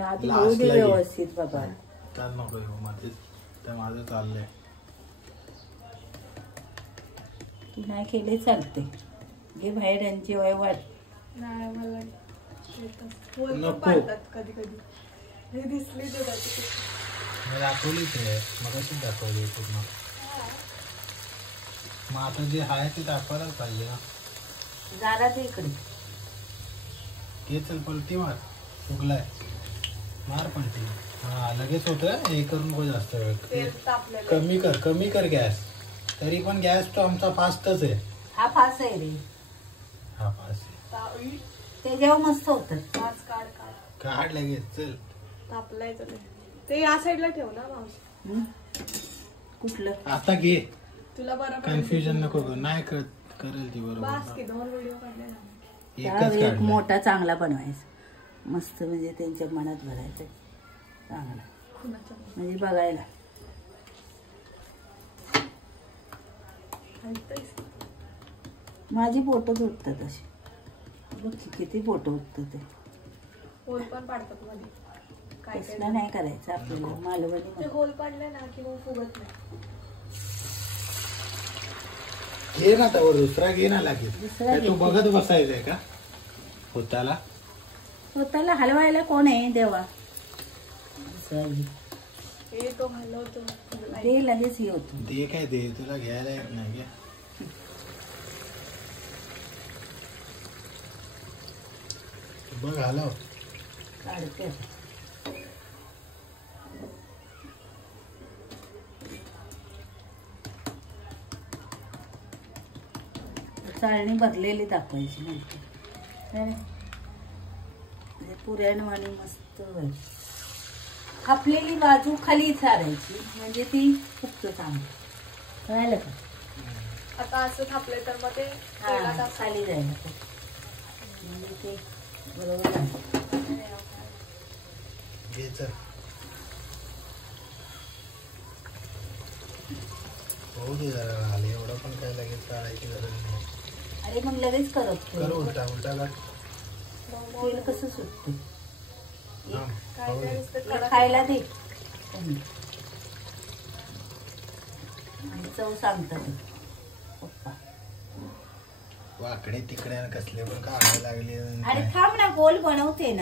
आधी होऊ दे व्यवस्थित बाबा. चाल नको मध्येच तर माझं चाललंय. तू नाही केले चालते. घे बाहेर यांची वयवाट. नाही मला नको कधी कधी हे दिसली ते दाखवली ते मगाशीच दाखवली पूर्ण. मग आता जे आहे ते दाखवायलाच पाहिजे ना. जरा ते इकडे घे चल पलटी मार. फुगलाय मार पलटी. हा लगेच होतं. हे करून नको जास्त वेळ. कमी कर गॅस. तरी पण गॅस तो आमचा फास्टच आहे. हा फास आहे रे. हा फास्ट आहे. त्याच्यावर मस्त होत. काढ लगेच चल. तापलाय ते या साईडला ठेव ना मावशी. कुठलं आता घे. तुला बरोबर कन्फ्युजन नको करू. नाही करेल ती बरोबर. बस की 2 व्हिडिओ काढले ना. एकच एक काढला. मोठा चांगला बनवायचा. मस्त म्हणजे त्यांच्या मनात भरायचं चांगला खुनाच्या म्हणजे बघायला. माझी फोटो उठतात असे. बघ किती फोटो उठतात ते. होल पण पाडतात मध्ये. काय तसलं नाही करायचं आपल्याला. ते मालवणी होल पाडले ना की मग फुगत नाही. घे ना तर दुसरा घे ना लागेल. दुसरा तू बघत बसायचंय का होताला. स्वतःला हलवायला कोण आहे देवा. हे तो हलवतो ते लगेच हे होतं. दे काय दे तुला घ्यायला येत नाही घ्या. बघ हलव. काढते चाळणी भरलेली दाखवायची नंतर. पुऱ्याणवाणी मस्त कापलेली बाजू खाली सारायची म्हणजे ती फुगतं चांगलं. कळालं का. आता असं थापलंय तर मग ते हा खाली जायला म्हणजे ते बरोबर आहे. घे चल. हो दे जरा आले. एवढं पण काय लगेच काढायची गरज नाही. अरे मग लगेच करत कर उलटा काढ. तेल कसं सुटतं. काय खायला दे. चव सांगतात पप्पा. वाकडे तिकडे कसले पण काढायला लागले. अरे थांब ना गोल बनवते ना.